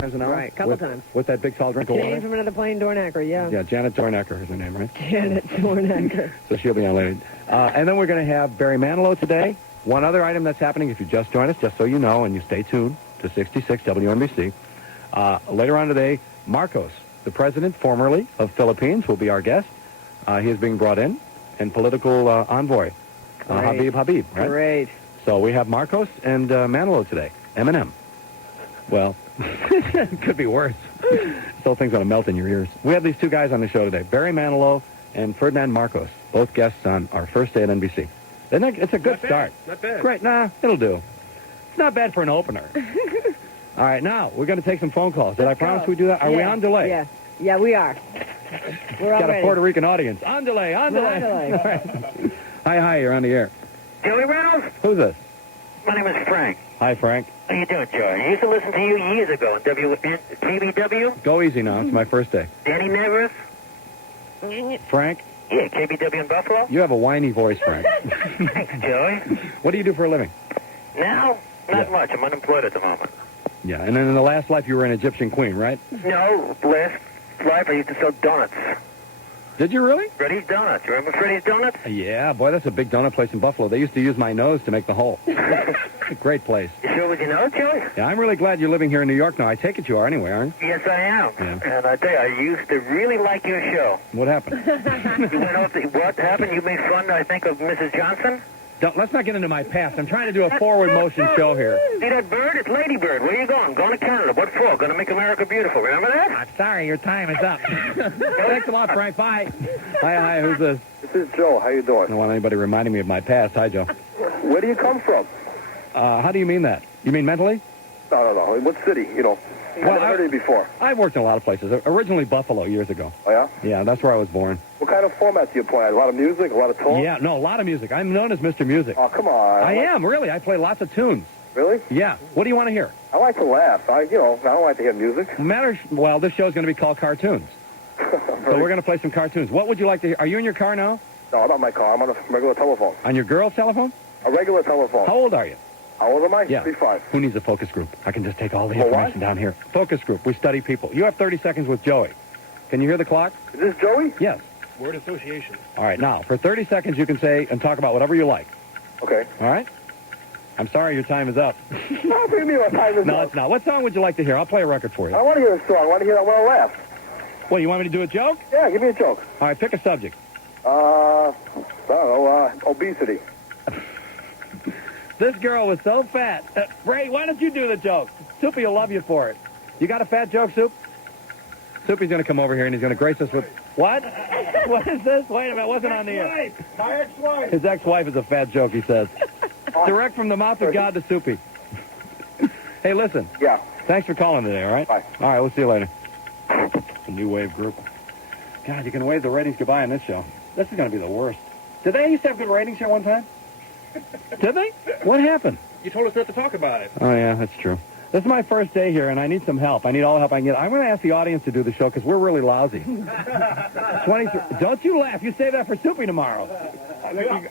an hour? Right, couple times. With that big tall drink of water? Jane from Another Plane, Dornacker, yeah. Yeah, Janet Dornacker is her name, right? Janet Dornacker. So she'll be on later. And then we're going to have Barry Manilow today. One other item that's happening, if you just joined us, just so you know, and you stay tuned to 66 WNBC. Later on today, Marcos, the president formerly of Philippines, will be our guest. He is being brought in, and political envoy, Habib, right? Great. So we have Marcos and Manilow today. Eminem. Well, it could be worse. This whole thing's going to melt in your ears. We have these two guys on the show today, Barry Manilow and Ferdinand Marcos, both guests on our first day at NBC. It's a good start. Not bad. Great. Nah, it'll do. It's not bad for an opener. All right, now, we're going to take some phone calls. Did I promise we'd do that? Are we on delay? Yeah. Yeah, we are. We're all Got ready. a Puerto Rican audience. On delay, on delay. On delay. Hi, you're on the air. Joey Reynolds? Who's this? My name is Frank. Hi, Frank. How you doing, Joey? I used to listen to you years ago on KBW. Go easy now. It's my first day. Danny Nevers? Frank? Yeah, KBW in Buffalo. You have a whiny voice, Frank. Thanks, Joey. What do you do for a living? Now, not much. I'm unemployed at the moment. Yeah, and then in the last life you were an Egyptian queen, right? No, last life I used to sell donuts. Did you really? Freddy's Donuts. You remember Freddy's Donuts? Yeah, boy, that's a big donut place in Buffalo. They used to use my nose to make the hole. It's a great place. You sure with your nose, Joey? Yeah, I'm really glad you're living here in New York now. I take it you are anyway, aren't you? Yes, I am. Yeah. And I tell you, I used to really like your show. What happened? You went off what happened? You made fun, I think, of Mrs. Johnson? Let's not get into my past. I'm trying to do a forward motion show here. See that bird? It's Lady Bird. Where are you going? Going to Canada. What for? Going to make America beautiful. Remember that? I'm sorry, your time is up. Thanks a lot, Frank. Bye. Hi, who's this? This is Joe. How you doing? I don't want anybody reminding me of my past. Hi, Joe. Where do you come from? How do you mean that? You mean mentally? No. What city? You know, I've never heard of you before. I've worked in a lot of places. Originally Buffalo years ago. Oh, yeah? Yeah, that's where I was born. What kind of format do you play? A lot of music? A lot of talk? Yeah, no, a lot of music. I'm known as Mr. Music. Oh, come on. I am, really. I play lots of tunes. Really? Yeah. What do you want to hear? I like to laugh. I don't like to hear music. Well, this show's going to be called Cartoons. So we're going to play some cartoons. What would you like to hear? Are you in your car now? No, I'm not in my car. I'm on a regular telephone. On your girl's telephone? A regular telephone. How old are you? How old am I? Yeah. 35. Who needs a focus group? I can just take all the What? information down here. Focus group. We study people. You have 30 seconds with Joey. Can you hear the clock? Is this Joey? Yes. Word association. All right, now, for 30 seconds, you can say and talk about whatever you like. Okay. All right? I'm sorry, your time is up. No, what do you mean my time is No, up? it's not. What song would you like to hear? I'll play a record for you. I want to hear a song. I want to laugh. Well, you want me to do a joke? Yeah, give me a joke. All right, pick a subject. I don't know, obesity. This girl was so fat. Ray, why don't you do the joke? Soupy will love you for it. You got a fat joke, Soup? Soupy's going to come over here and he's going to grace us with... What? What is this? Wait a minute, it wasn't on the air. My ex-wife. His ex-wife is a fat joke, he says. Direct from the mouth of God to Soupy. Hey, listen. Yeah. Thanks for calling today, all right? Bye. All right, we'll see you later. A new wave group. God, you can wave the ratings goodbye on this show. This is going to be the worst. Did they used to have good ratings here one time? Did they? What happened? You told us not to talk about it. Oh, yeah, that's true. This is my first day here, and I need some help. I need all the help I can get. I'm going to ask the audience to do the show because we're really lousy. 23. Don't you laugh. You say that for Soupy tomorrow.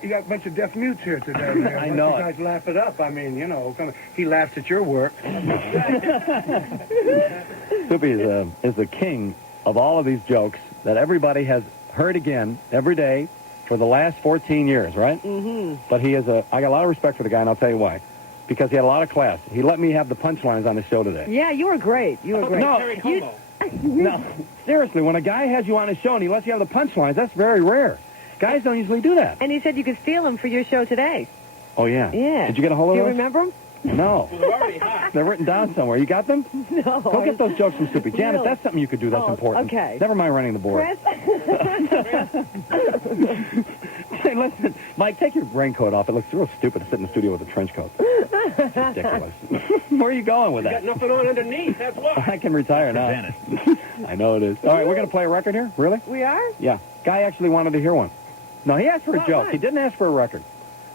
You got a bunch of deaf mutes here today, man. I know You guys laugh it up. I mean, he laughs at your work. Soupy is the king of all of these jokes that everybody has heard again every day for the last 14 years, right? Mm-hmm. But I got a lot of respect for the guy, and I'll tell you why. Because he had a lot of class. He let me have the punchlines on the show today. Yeah, you were great. You were great. No, no, seriously, when a guy has you on his show and he lets you have the punchlines, that's very rare. Guys don't usually do that. And he said you could steal them for your show today. Oh, yeah? Yeah. Did you get a hold of Do you those? remember them? No. They're written down somewhere. You got them? No. Go get those jokes from Soupy. Janet, Really? that's something you could do that's important. Okay. Never mind running the board. Hey, listen, Mike, take your raincoat off. It looks real stupid to sit in the studio with a trench coat. Ridiculous. Where are you going with that? Got nothing on underneath, that's why. I can retire now. I know it is. All right, we're going to play a record here? Really? We are? Yeah. Guy actually wanted to hear one. No, he asked for a joke. fun. He didn't ask for a record.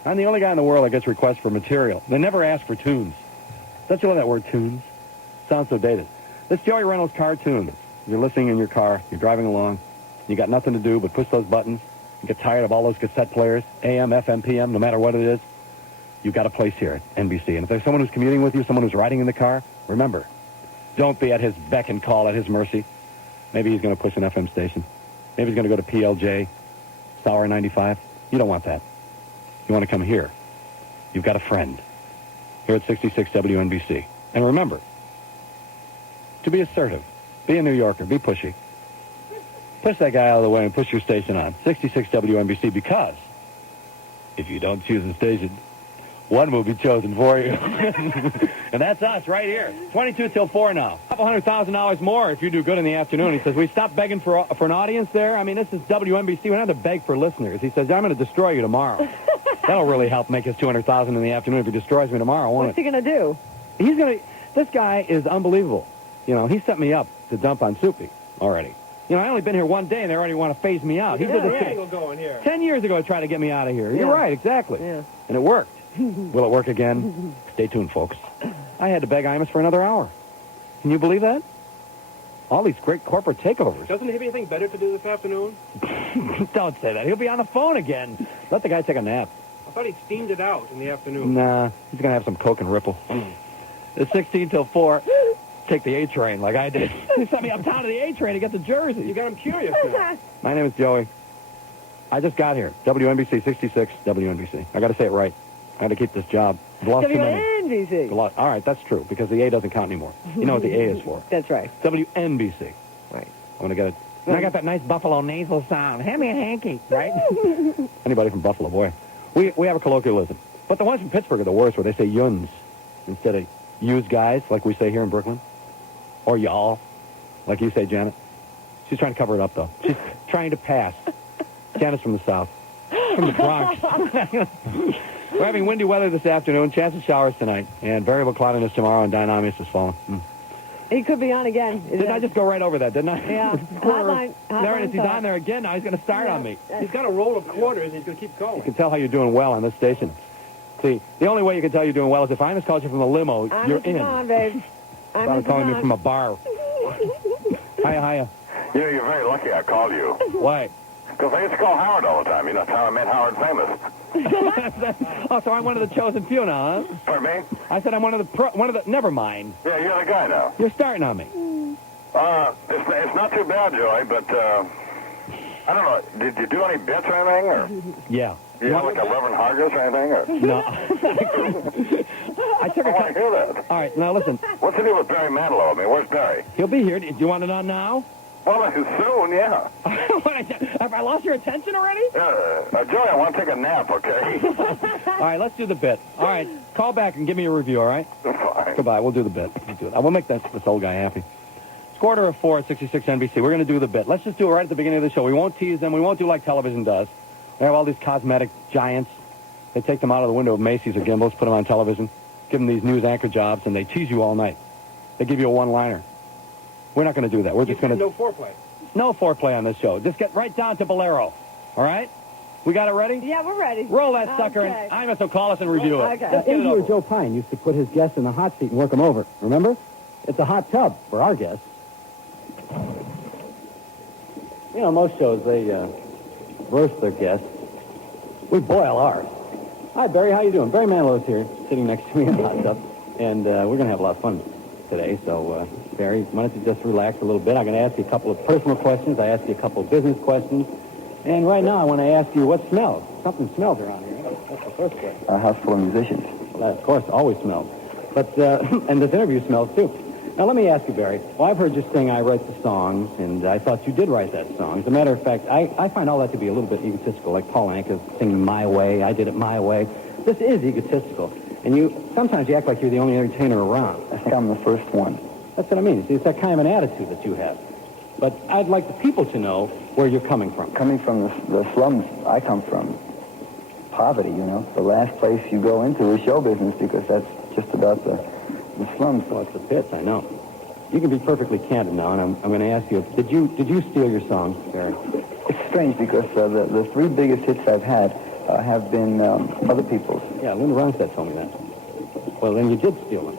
I'm the only guy in the world that gets requests for material. They never ask for tunes. Don't you love that word, tunes? Sounds so dated. This Joey Reynolds cartoon. You're listening in your car. You're driving along. You got nothing to do but push those buttons. You get tired of all those cassette players, AM, FM, PM, no matter what it is. You've got a place here at NBC. And if there's someone who's commuting with you, someone who's riding in the car, remember, Don't be at his beck and call, at his mercy. Maybe he's going to push an FM station. Maybe he's going to go to PLJ, Sour 95. You don't want that. You want to come here. You've got a friend here at 66 WNBC. And remember, to be assertive, be a New Yorker, be pushy. Push that guy out of the way and push your station on. 66 WNBC, because if you don't choose a station, one will be chosen for you. And that's us right here. 22 till 4 now. $200,000 more if you do good in the afternoon. He says, we stop begging for an audience there. I mean, this is WNBC. We don't have to beg for listeners. He says, I'm going to destroy you tomorrow. That'll really help make his $200,000 in the afternoon if he destroys me tomorrow, won't What's he going to do? He's going to... This guy is unbelievable. You know, he set me up to dump on Soupy already. You know, I only been here one day, and they already want to phase me out. He did this angle going here. 10 years ago to try to get me out of here. Yeah. You're right, exactly. Yeah. And it worked. Will it work again? Stay tuned, folks. I had to beg Imus for another hour. Can you believe that? All these great corporate takeovers. Doesn't he have anything better to do this afternoon? Don't say that. He'll be on the phone again. Let the guy take a nap. I thought he steamed it out in the afternoon. Nah, he's going to have some Coke and Ripple. It's 16 till 4. Take the A train like I did. He sent me uptown to the A train to get the jersey. You got him curious now. My name is Joey. I just got here. WNBC 66 WNBC. I got to say it right. I had to keep this job. I've lost too many. WNBC. All right, that's true, because the A doesn't count anymore. You know what the A is for. That's right. WNBC. Right. I want to get it. And I got that nice Buffalo nasal sound. Hand me a hanky, right? Anybody from Buffalo, boy. We have a colloquialism. But the ones from Pittsburgh are the worst, where they say yuns instead of yous guys, like we say here in Brooklyn. Or y'all, like you say, Janet. She's trying to cover it up, though. She's trying to pass. Janet's from the South. From the Bronx. We're having windy weather this afternoon, chance of showers tonight, and variable cloudiness tomorrow, and Dynamis is falling. He could be on again. Didn't I just go right over that, didn't I? Yeah. Hotline. There it is. He's on there again. Now he's going to start on me. He's got a roll of quarters, and he's going to keep going. You can tell how you're doing well on this station. See, the only way you can tell you're doing well is if Imus calls you from the limo, you're in. On, babe. I'm calling you from a bar. Hiya. You know, you're very lucky I called you. Why? Because I used to call Howard all the time. You know, that's how I made Howard famous. Oh, so I'm one of the chosen few now, huh? Pardon me? I said I'm one of the... Never mind. Yeah, you're the guy now. You're starting on me. It's not too bad, Joey, but, I don't know. Did you do any bits or anything, or? Yeah. You have like a Reverend Hargis or anything, or? No. I took I a... want to hear that. All right, now listen. What's the deal with Barry Manilow? I mean, where's Barry? He'll be here. Do you want it on now? Well, soon, yeah. Have I lost your attention already? Joey, I want to take a nap, okay? All right, let's do the bit. All right, call back and give me a review, all right? Fine. Goodbye. We'll do the bit. We'll make this old guy happy. It's 4:15 at 66 NBC. We're going to do the bit. Let's just do it right at the beginning of the show. We won't tease them. We won't do like television does. They have all these cosmetic giants. They take them out of the window of Macy's or Gimbel's, put them on television, give them these news anchor jobs, and they tease you all night. They give you a one-liner. We're not going to do that. We're just going to... No foreplay. No foreplay on this show. Just get right down to Bolero. All right? We got it ready? Yeah, we're ready. Roll that sucker, Okay. and Imus will call us and review it. Okay. Let's get it over. Joe Pine used to put his guests in the hot seat and work them over. Remember? It's a hot tub for our guests. You know, most shows, they roast their guests. We boil ours. Hi, Barry. How you doing? Barry Manilow's here, sitting next to me in the hot tub. And we're going to have a lot of fun today. So, Barry, why don't you just relax a little bit? I'm going to ask you a couple of personal questions. I ask you a couple of business questions. And right now, I want to ask you what smells. Something smells around here. That's the first question. A house full of musicians. Well, that, of course, always smells. But, and this interview smells, too. Now, let me ask you, Barry. Well, I've heard you sing I Write the Songs, and I thought you did write that song. As a matter of fact, I find all that to be a little bit egotistical, like Paul Anka singing My Way, I Did It My Way. This is egotistical. And sometimes you act like you're the only entertainer around. I think I'm the first one. That's what I mean. See, it's that kind of an attitude that you have. But I'd like the people to know where you're coming from. Coming from the slums I come from, poverty, you know. The last place you go into is show business because that's just about the slums. Well, it's the pits, I know. You can be perfectly candid now, and I'm going to ask you, did you steal your songs, Barry? It's strange because the three biggest hits I've had have been other people's. Yeah, Linda Ronstadt told me that. Well, then you did steal them.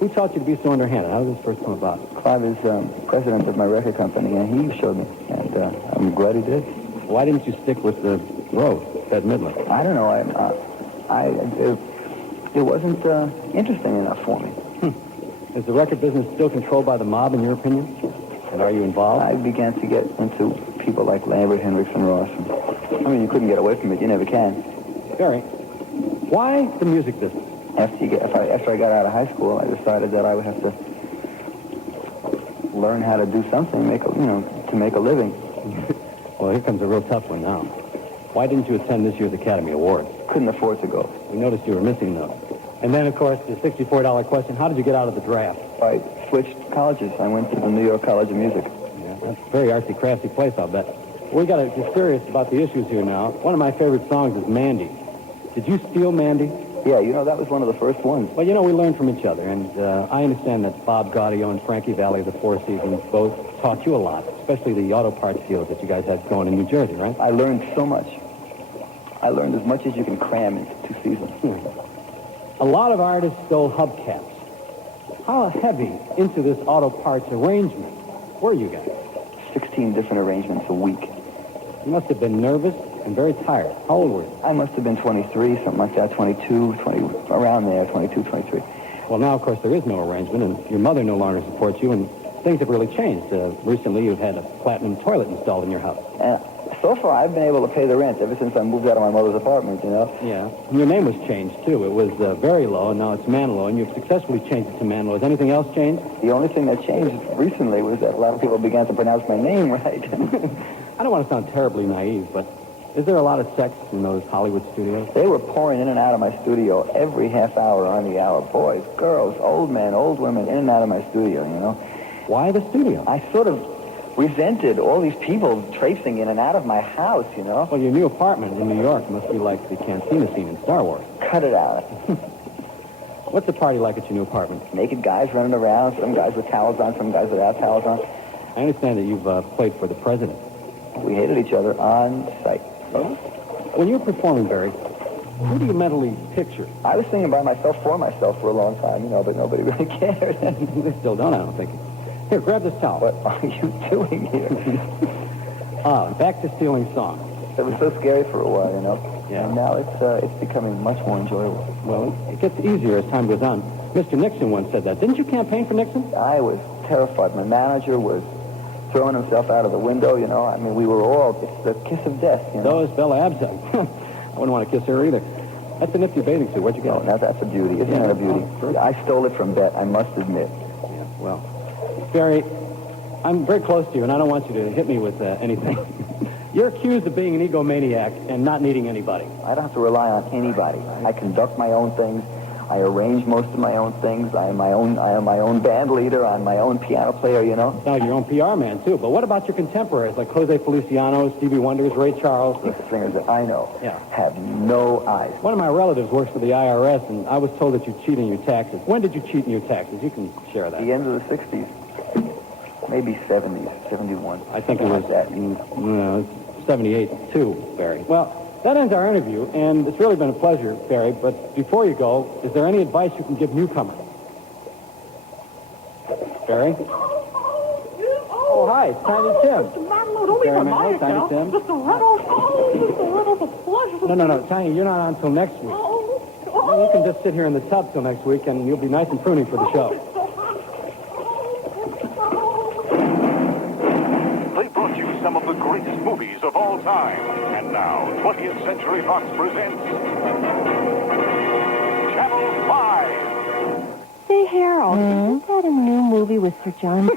Who taught you to be so underhanded? How did this first come about? Clive is president of my record company, and he showed me, and I'm glad he did. Why didn't you stick with the road, Bette Midler? I don't know. It wasn't interesting enough for me. Is the record business still controlled by the mob, in your opinion? And are you involved? I began to get into people like Lambert, Hendricks, and Ross. I mean, you couldn't get away from it. You never can. Barry, why the music business? After I got out of high school, I decided that I would have to learn how to do something, to make a living. Well, here comes a real tough one now. Why didn't you attend this year's Academy Awards? Couldn't afford to go. We noticed you were missing those. And then, of course, the $64 question, how did you get out of the draft? I switched colleges. I went to the New York College of Music. Yeah, that's a very artsy-crafty place, I'll bet. We got to get serious about the issues here now. One of my favorite songs is Mandy. Did you steal Mandy? Yeah, that was one of the first ones. Well, we learned from each other, and I understand that Bob Gaudio and Frankie Valli of the Four Seasons both taught you a lot, especially the auto parts deals that you guys had going in New Jersey, right? I learned so much. I learned as much as you can cram into 2 seasons. A lot of artists stole hubcaps. How heavy into this auto parts arrangement were you guys? 16 different arrangements a week. You must have been nervous and very tired. How old were you? I must have been 23, something like that, 22, 20, around there, 22, 23. Well, now, of course, there is no arrangement, and your mother no longer supports you, and things have really changed. Recently, you've had a platinum toilet installed in your house. And so far, I've been able to pay the rent ever since I moved out of my mother's apartment, Yeah. Your name was changed, too. It was Very Low, and now it's Manilow, and you've successfully changed it to Manilow. Has anything else changed? The only thing that changed recently was that a lot of people began to pronounce my name right. I don't want to sound terribly naive, but is there a lot of sex in those Hollywood studios? They were pouring in and out of my studio every half hour on the hour. Boys, girls, old men, old women, in and out of my studio, Why the studio? I sort of resented all these people traipsing in and out of my house, Well, your new apartment in New York must be like the cantina scene in Star Wars. Cut it out. What's the party like at your new apartment? Naked guys running around, some guys with towels on, some guys without towels on. I understand that you've played for the president. We hated each other on sight. When you're performing, Barry, who do you mentally picture? I was singing by myself for myself for a long time, but nobody really cared. They still don't, I don't think. Here, grab this towel. What are you doing here? Back to stealing songs. It was so scary for a while, Yeah. And now it's becoming much more enjoyable. Well, it gets easier as time goes on. Mr. Nixon once said that. Didn't you campaign for Nixon? I was terrified. My manager was throwing himself out of the window, I mean, we were all, it's the kiss of death, So is Bella Abzug. I wouldn't want to kiss her either. That's a nifty bathing suit. Where'd you get No, it? now that's a beauty. Isn't that a beauty? I stole it from Bet, I must admit. Yeah, well, Barry, I'm very close to you, and I don't want you to hit me with anything. You're accused of being an egomaniac and not needing anybody. I don't have to rely on anybody. I conduct my own things. I arrange most of my own things. I am my own band leader. I'm my own piano player, Sound like your own PR man, too. But what about your contemporaries, like Jose Feliciano, Stevie Wonders, Ray Charles? The singers that I know have no eyes. One of my relatives works for the IRS, and I was told that you cheat in your taxes. When did you cheat in your taxes? You can share that. The end of the 60s. Maybe 70s, 71. I think it was that. 78, too, Barry. Well, that ends our interview, and it's really been a pleasure, Barry. But before you go, is there any advice you can give newcomers? Barry? Oh, hi, it's Tiny Tim. Barry Manilow, Tiny Tim. No, Tiny, you're not on until next week. You can just sit here in the tub till next week, and you'll be nice and pruny for the show. They brought you some of the greatest movies of all time. And now, 20th Century Fox presents Channel 5. Say, Harold, isn't that a new movie with Sir John?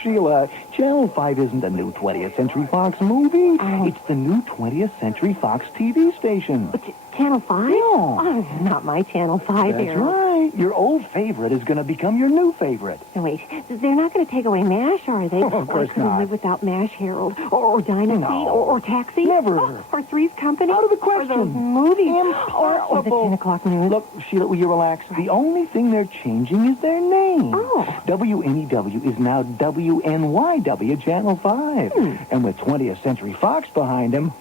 Sheila, Channel 5 isn't a new 20th Century Fox movie. It's the new 20th Century Fox TV station. Channel 5? Yeah. Oh, not my Channel 5, That's Harold. right. Your old favorite is going to become your new favorite. No, wait. They're not going to take away MASH, are they? Oh, of course I couldn't not. live without MASH, Harold. Or Dynasty. No. Or Taxi. Never. Or Three's Company. Out of the Or those question. movies. Impossible. Or the 10 o'clock news. Look, Sheila, will you relax? The only thing they're changing is their name. Oh. WNEW is now WNYW Channel 5. And with 20th Century Fox behind them,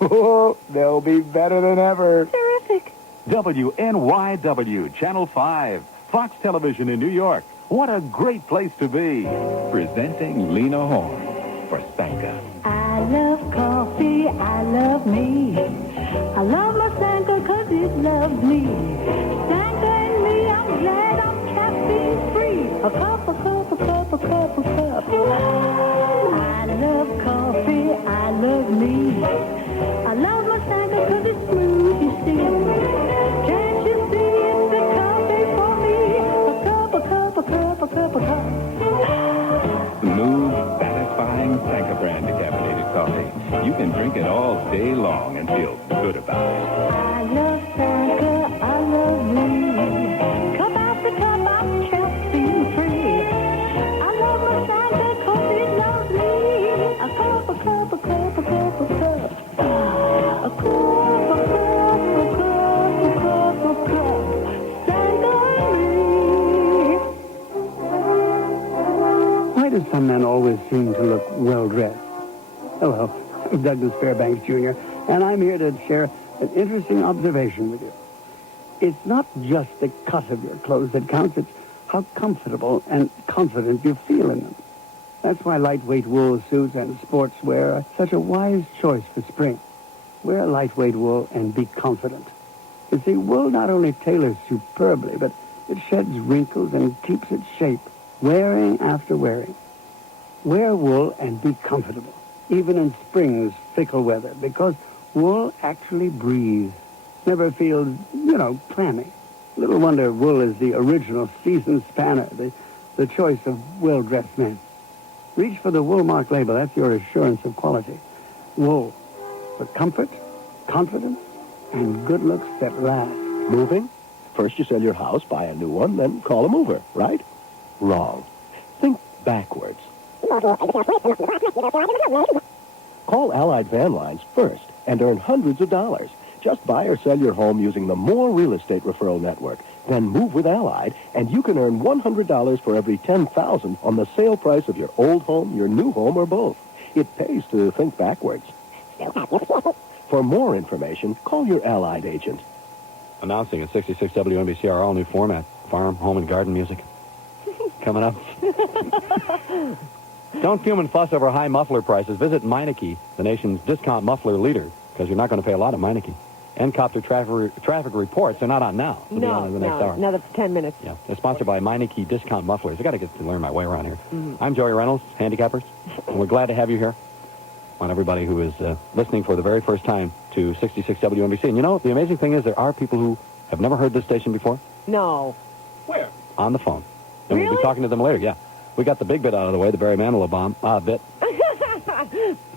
they'll be better than ever. Terrific. WNYW Channel 5. Fox Television in New York. What a great place to be. Presenting Lena Horne for Stanka. I love coffee, I love me. I love my Stanka because it loves me. Stanka and me, I'm glad I'm caffeine free. A cup of cup, a cup. I love coffee, I love me. I love my Santa 'cause it's smooth, you see. Can't you see it's the coffee for me? A cup, a cup, a cup, a cup, a cup. Smooth, satisfying Sanka brand decaffeinated coffee. You can drink it all day long and feel good about it. I love Santa, I love me. Cup after cup, I'm caffeine free. I love my Santa 'cause he loves me. A cup, a cup, a cup, a cup, a cup. A cup, a cup, a cup, a cup, a cup. Santa and me. Why do some men always seem to look well-dressed? Hello, I'm Douglas Fairbanks, Jr., and I'm here to share an interesting observation with you. It's not just the cut of your clothes that counts, it's how comfortable and confident you feel in them. That's why lightweight wool suits and sportswear are such a wise choice for spring. Wear lightweight wool and be confident. You see, wool not only tailors superbly, but it sheds wrinkles and keeps its shape, wearing after wearing. Wear wool and be comfortable, even in spring's fickle weather, because wool actually breathes. Never feels, clammy. Little wonder wool is the original season spanner, the choice of well-dressed men. Reach for the wool mark label. That's your assurance of quality. Wool, for comfort, confidence, and good looks that last. Moving? First you sell your house, buy a new one, then call a mover, right? Wrong. Think backwards. Call Allied Van Lines first and earn hundreds of dollars. Just buy or sell your home using the More Real Estate Referral Network. Then move with Allied, and you can earn $100 for every $10,000 on the sale price of your old home, your new home, or both. It pays to think backwards. For more information, call your Allied agent. Announcing at 66 WNBC our all-new format, farm, home, and garden music. Coming up. Don't fume and fuss over high muffler prices. Visit Meineke, the nation's discount muffler leader, because you're not going to pay a lot at Meineke. N-Copter traffic reports are not on now. They'll be on in the next hour. Another 10 minutes. Yeah, they're sponsored by Meineke Discount Mufflers. I got to get to learn my way around here. I'm Joey Reynolds, handicappers, and we're glad to have you here. I want everybody who is listening for the very first time to 66 WNBC. And the amazing thing is there are people who have never heard this station before. No. Where? On the phone. And Really? we'll be talking to them later, yeah. We got the big bit out of the way, the Barry Manilow bit.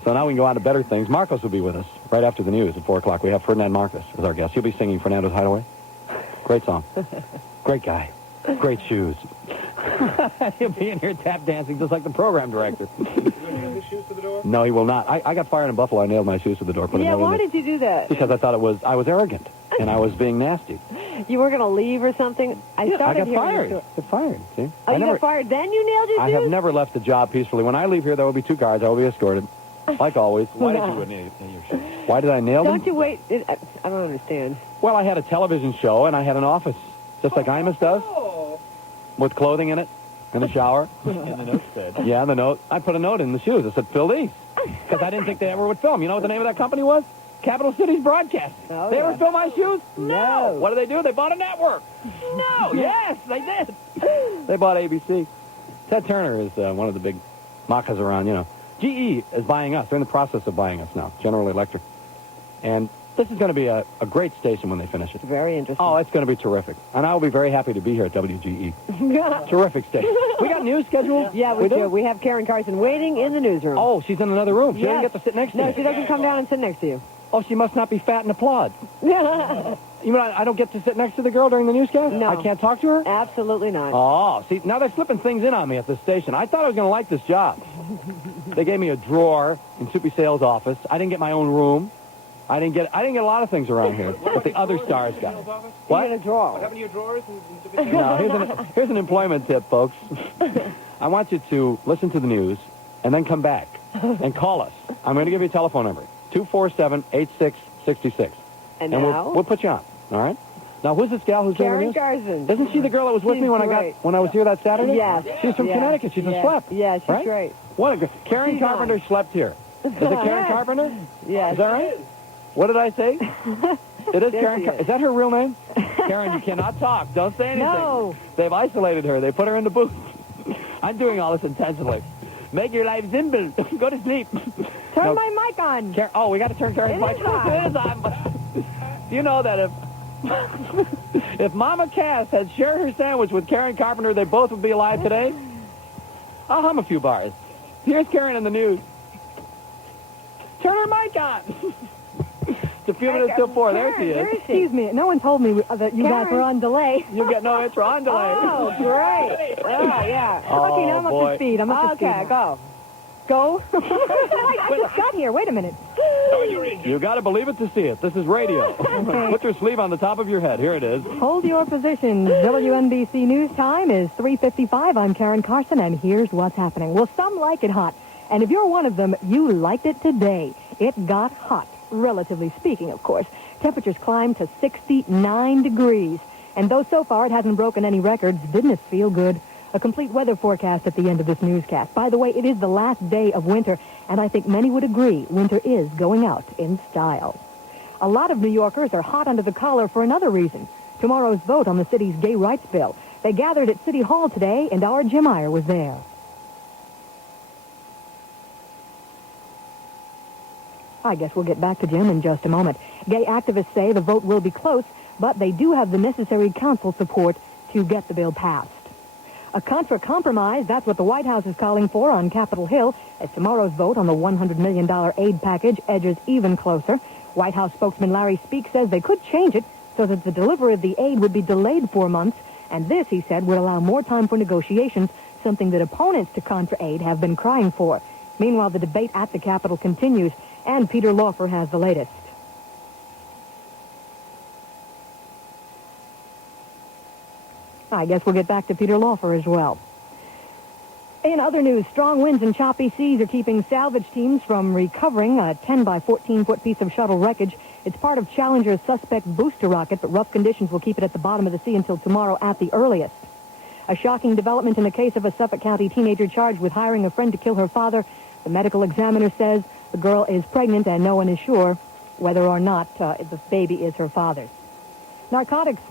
So now we can go on to better things. Marcos will be with us right after the news at 4 o'clock. We have Ferdinand Marcos as our guest. He'll be singing Fernando's Hideaway. Great song. Great guy. Great shoes. He'll be in here tap dancing just like the program director. Is he going to nail his shoes to the door? No, he will not. I got fired in Buffalo. I nailed my shoes to the door. Yeah, why did you do that? Because I thought I was arrogant, and I was being nasty. You were going to leave or something? I got fired. Got fired, see? Oh, you got fired, then you nailed your I shoes? have never left the job peacefully. When I leave here, there will be 2 cars. I will be escorted, like always. Why did you nail your shoes? Why did I nail them? Don't you wait. I don't understand. Well, I had a television show, and I had an office, just like Imus does, with clothing in it, and a shower. And the note said. Yeah, the note. I put a note in the shoes. I said, fill these. Because I didn't think they ever would film. You know what the name of that company was? Capital Cities Broadcasting. Oh, They yeah. ever film my shoes? No. What did they do? They bought a network. No. Yes, they did. They bought ABC. Ted Turner is one of the big macas around, GE is buying us. They're in the process of buying us now, General Electric. And this is going to be a great station when they finish it. Very interesting. Oh, it's going to be terrific. And I will be very happy to be here at WGE. Terrific station. We got news scheduled? Yeah, we do. We have Karen Carson waiting in the newsroom. Oh, she's in another room. She doesn't Yes. get to sit next to me. No, she doesn't come down and sit next to you. Oh, she must not be fat and applaud. No. You mean I don't get to sit next to the girl during the newscast? No. I can't talk to her? Absolutely not. Oh, see, now they're slipping things in on me at this station. I thought I was going to like this job. They gave me a drawer in Soupy Sales' office. I didn't get my own room. I didn't get a lot of things around here that the other stars got. What? You get a drawer. What happened to your drawers? No, here's an employment tip, folks. I want you to listen to the news and then come back and call us. I'm going to give you a telephone number, 247-8666. And now? We'll put you on, all right? Now, who's this gal who's doing the Karen news? Carson. Isn't she the girl that was with She's me when great. I was here that Saturday? Yes. She's from Connecticut. She's a schlep. Yeah, she's right? great. What a good... Karen Carpenter slept here. Is it Karen Carpenter? Yes. Is that right? What did I say? It is There Karen. she is. Is that her real name? Karen, you cannot talk. Don't say anything. No. They've isolated her. They put her in the booth. I'm doing all this intentionally. Make your life simple. Go to sleep. Turn my mic on. Oh, we got to turn Karen's mic on. It is on. Do you know that if Mama Cass had shared her sandwich with Karen Carpenter, they both would be alive today? I'll hum a few bars. Here's Karen in the news. Turn her mic on. It's a few minutes till 4. There she is. Excuse me. No one told me that you guys were on delay. You get no, it's on delay. Oh, great. Oh, yeah. Okay, now I'm up to speed. Okay, go. Go? I just got here. Wait a minute. You got to believe it to see it. This is radio. Okay. Put your sleeve on the top of your head. Here it is. Hold your position. WNBC News Time is 3:55. I'm Karen Carson, and here's what's happening. Well, some like it hot. And if you're one of them, you liked it today. It got hot, relatively speaking, of course. Temperatures climbed to 69 degrees. And though so far it hasn't broken any records, didn't it feel good? A complete weather forecast at the end of this newscast. By the way, it is the last day of winter, and I think many would agree winter is going out in style. A lot of New Yorkers are hot under the collar for another reason. Tomorrow's vote on the city's gay rights bill. They gathered at City Hall today, and our Jim Iyer was there. I guess we'll get back to Jim in just a moment. Gay activists say the vote will be close, but they do have the necessary council support to get the bill passed. A Contra compromise, that's what the White House is calling for on Capitol Hill, as tomorrow's vote on the $100 million aid package edges even closer. White House spokesman Larry Speake says they could change it so that the delivery of the aid would be delayed 4 months, and this, he said, would allow more time for negotiations, something that opponents to Contra aid have been crying for. Meanwhile, the debate at the Capitol continues, and Peter Laufer has the latest. I guess we'll get back to Peter Laufer as well. In other news, strong winds and choppy seas are keeping salvage teams from recovering a 10 by 14-foot piece of shuttle wreckage. It's part of Challenger's suspect booster rocket, but rough conditions will keep it at the bottom of the sea until tomorrow at the earliest. A shocking development in the case of a Suffolk County teenager charged with hiring a friend to kill her father. The medical examiner says the girl is pregnant and no one is sure whether or not the baby is her father's. Narcotics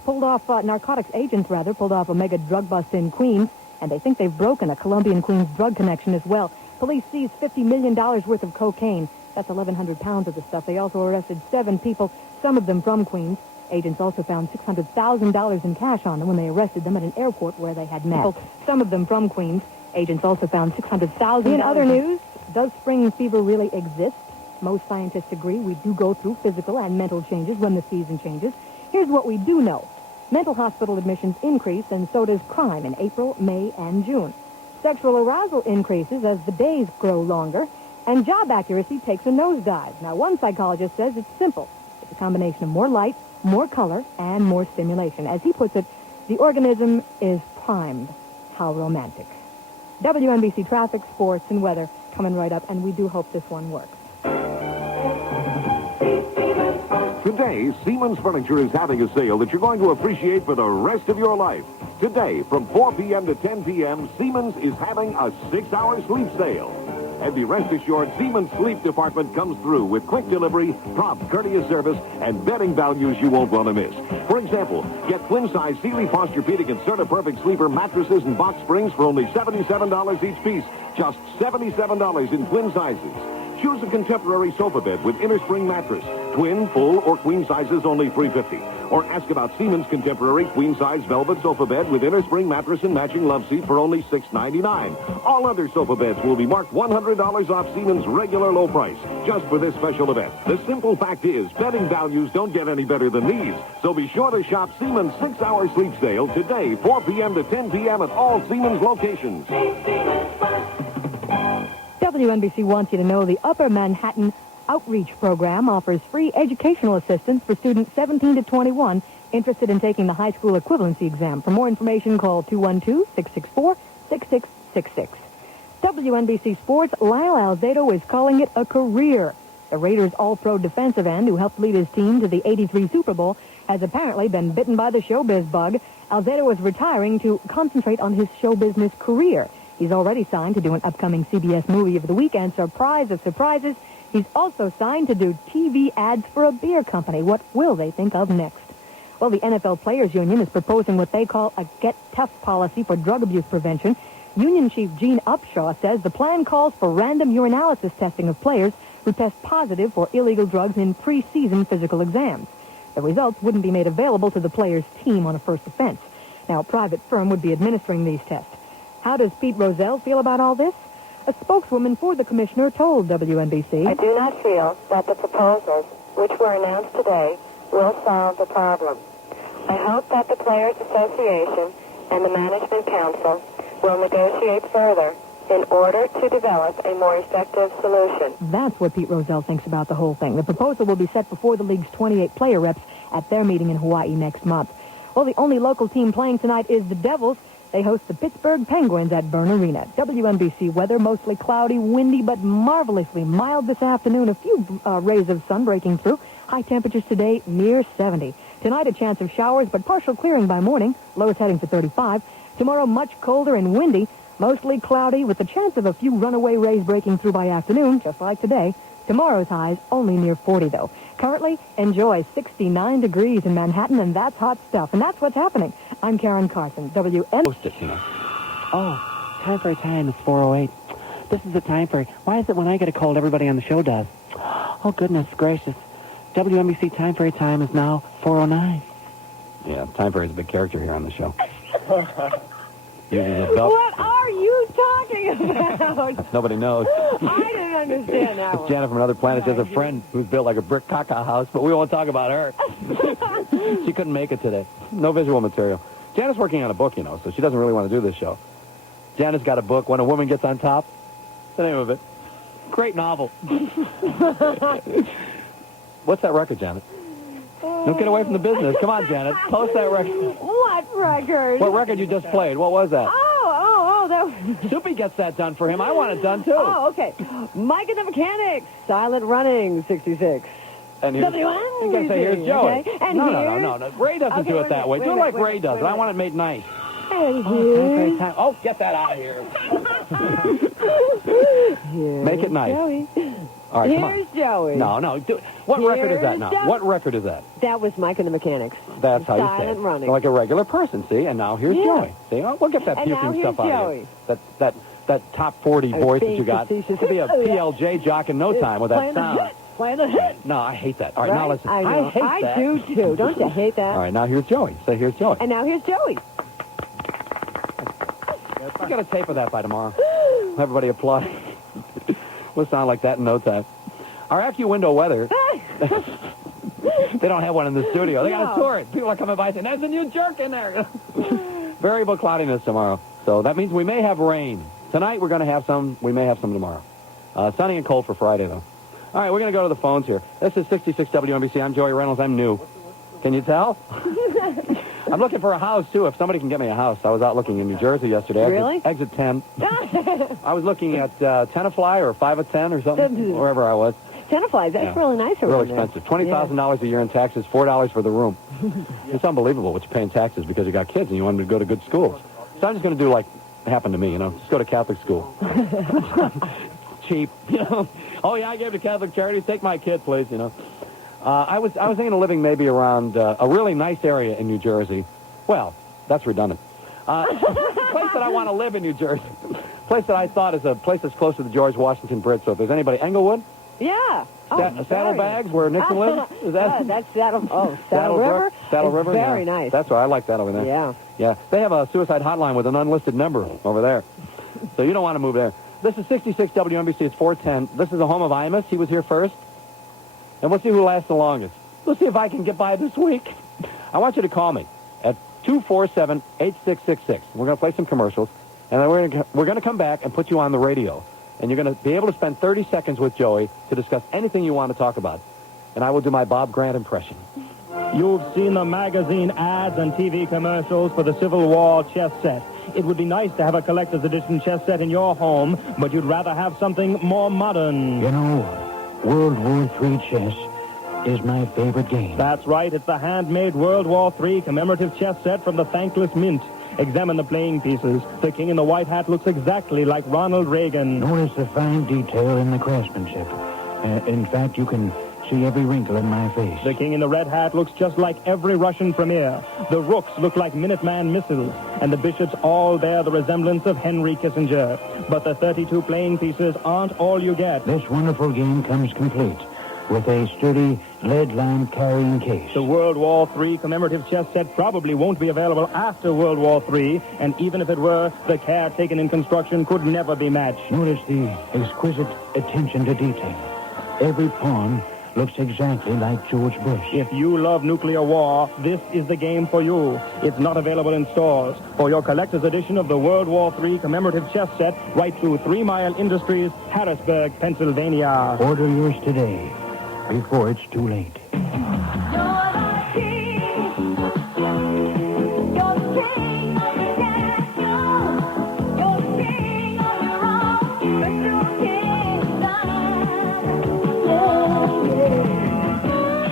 agents pulled off a mega drug bust in Queens, and they think they've broken a Colombian Queens drug connection as well. Police seized $50 million worth of cocaine. That's 1,100 pounds of the stuff. They also arrested 7 people, some of them from Queens. Agents also found $600,000 in cash on them when they arrested them at an airport where they had met. Some of them from Queens. Agents also found $600,000. In other news, does spring fever really exist? Most scientists agree we do go through physical and mental changes when the season changes. Here's what we do know. Mental hospital admissions increase, and so does crime in April, May, and June. Sexual arousal increases as the days grow longer, and job accuracy takes a nosedive. Now, one psychologist says it's simple. It's a combination of more light, more color, and more stimulation. As he puts it, the organism is primed. How romantic. WNBC traffic, sports, and weather coming right up, and we do hope this one works. Today, Siemens Furniture is having a sale that you're going to appreciate for the rest of your life. Today, from 4 p.m. to 10 p.m., Siemens is having a 6-hour sleep sale. And be rest assured, Siemens Sleep Department comes through with quick delivery, prompt, courteous service, and bedding values you won't want to miss. For example, get twin-size Sealy Posturepedic and Certa Perfect Sleeper mattresses and box springs for only $77 each piece. Just $77 in twin sizes. Choose a contemporary sofa bed with inner spring mattress. Twin, full, or queen sizes only $350. Or ask about Siemens contemporary queen-size velvet sofa bed with inner spring mattress and matching love seat for only $699. All other sofa beds will be marked $100 off Siemens' regular low price, just for this special event. The simple fact is, bedding values don't get any better than these. So be sure to shop Siemens' 6-hour sleep sale today, 4 p.m. to 10 p.m. at all Siemens locations. WNBC wants you to know the Upper Manhattan Outreach Program offers free educational assistance for students 17 to 21 interested in taking the high school equivalency exam. For more information, call 212-664-6666. WNBC Sports, Lyle Alzado is calling it a career. The Raiders' all-pro defensive end, who helped lead his team to the '83 Super Bowl, has apparently been bitten by the showbiz bug. Alzado is retiring to concentrate on his show business career. He's already signed to do an upcoming CBS movie of the week, and surprise of surprises, he's also signed to do TV ads for a beer company. What will they think of next? Well, the NFL Players Union is proposing what they call a Get Tough policy for drug abuse prevention. Union Chief Gene Upshaw says the plan calls for random urinalysis testing of players who test positive for illegal drugs in preseason physical exams. The results wouldn't be made available to the player's team on a first offense. Now, a private firm would be administering these tests. How does Pete Rozelle feel about all this? A spokeswoman for the commissioner told WNBC, I do not feel that the proposals, which were announced today, will solve the problem. I hope that the Players Association and the Management Council will negotiate further in order to develop a more effective solution. That's what Pete Rozelle thinks about the whole thing. The proposal will be set before the league's 28 player reps at their meeting in Hawaii next month. Well, the only local team playing tonight is the Devils. They host the Pittsburgh Penguins at Byrne Arena. WNBC weather, mostly cloudy, windy, but marvelously mild this afternoon. A few rays of sun breaking through. High temperatures today near 70. Tonight, a chance of showers, but partial clearing by morning. Lows heading to 35. Tomorrow, much colder and windy. Mostly cloudy with the chance of a few runaway rays breaking through by afternoon, just like today. Tomorrow's highs only near 40, though. Currently, enjoy 69 degrees in Manhattan, and that's hot stuff. And that's what's happening. I'm Karen Carson, WN. Oh, time for a time is 4:08. This is the time for... Why is it when I get a cold, everybody on the show does? Oh, goodness gracious. WNBC time for a time is now 4:09. Yeah, Time Fairy is a big character here on the show. What are you talking about? Nobody knows. I didn't understand that one. Janet from another planet. She has a friend who's built like a brick caca house, but we won't talk about her. She couldn't make it today. No visual material. Janet's working on a book, so she doesn't really want to do this show. Janet's got a book, When a Woman Gets on Top. The name of it. Great novel. What's that record, Janet? Don't get away from the business. Come on, Janet. Post that record. What record? What record you just played? What was that? Oh, that was... Soupy gets that done for him. I want it done, too. Oh, okay. Mike and the Mechanics, Silent Running, 66. And here's, you gotta say, here's Joey. Okay. And No. Ray doesn't do it that way. Do it like Ray does. And I want it made nice. Oh, get that out of here. Make it nice. Joey. All right, come on. Here's Joey. No. What record is that now? Joey. What record is that? That was Mike and the Mechanics. That's how you say it. Silent Running. Like a regular person, see? And now here's Joey. See? We'll get that puking stuff out of here. That top 40 voice that you got. You'll be a PLJ jock in no time with that sound. Playing the hit. No, I hate that. All right, now listen. I hate that. I do, too. Don't you hate that? All right, now here's Joey. Say, here's Joey. And now here's Joey. We got a tape of that by tomorrow. Everybody applaud. We'll sound like that in no time. Our AccuWindow weather. They don't have one in the studio. They got to tour it. People are coming by saying, there's a new jerk in there. Variable cloudiness tomorrow. So that means we may have rain. Tonight we're going to have some. We may have some tomorrow. Sunny and cold for Friday, though. All right, we're going to go to the phones here. This is 66 WNBC. I'm Joey Reynolds. I'm new. Can you tell? I'm looking for a house, too, if somebody can get me a house. I was out looking in New Jersey yesterday. Really? Exit 10. I was looking at 10 a fly or 5 a 10 or something, wherever I was. 10 a flies. That's really nice over Real expensive. $20,000 a year in taxes, $4 for the room. It's unbelievable what you're paying taxes because you got kids and you want them to go to good schools. So I'm just going to do like happened to me, just go to Catholic school. Cheap, Oh, yeah, I gave to Catholic Charities. Take my kid, please, I was thinking of living maybe around a really nice area in New Jersey. Well, that's redundant. Place that I want to live in New Jersey. Place that I thought is a place that's close to the George Washington Bridge. So if there's anybody, Englewood? Yeah. Saddlebags, where Nixon lived? Is that? That's Saddle River? Saddle River? Very nice. That's right. I like that over there. Yeah. Yeah. They have a suicide hotline with an unlisted number over there. So you don't want to move there. This is 66 WNBC. It's 410. This is the home of Imus. He was here first. And we'll see who lasts the longest. We'll see if I can get by this week. I want you to call me at 247-8666. We're going to play some commercials. And then we're going to come back and put you on the radio. And you're going to be able to spend 30 seconds with Joey to discuss anything you want to talk about. And I will do my Bob Grant impression. You've seen the magazine ads and TV commercials for the Civil War chess set. It would be nice to have a collector's edition chess set in your home, but you'd rather have something more modern. World War III chess is my favorite game. That's right. It's the handmade World War III commemorative chess set from the Thankless Mint. Examine the playing pieces. The king in the white hat looks exactly like Ronald Reagan. Notice the fine detail in the craftsmanship. In fact, you can see every wrinkle in my face. The king in the red hat looks just like every Russian premier. The rooks look like Minuteman missiles, and the bishops all bear the resemblance of Henry Kissinger. But the 32 playing pieces aren't all you get. This wonderful game comes complete with a sturdy lead-lined carrying case. The World War III commemorative chess set probably won't be available after World War III, and even if it were, the care taken in construction could never be matched. Notice the exquisite attention to detail. Every pawn looks exactly like George Bush. If you love nuclear war, this is the game for you. It's not available in stores. For your collector's edition of the World War III commemorative chess set, write to 3 Mile Industries, Harrisburg, Pennsylvania. Order yours today, before it's too late.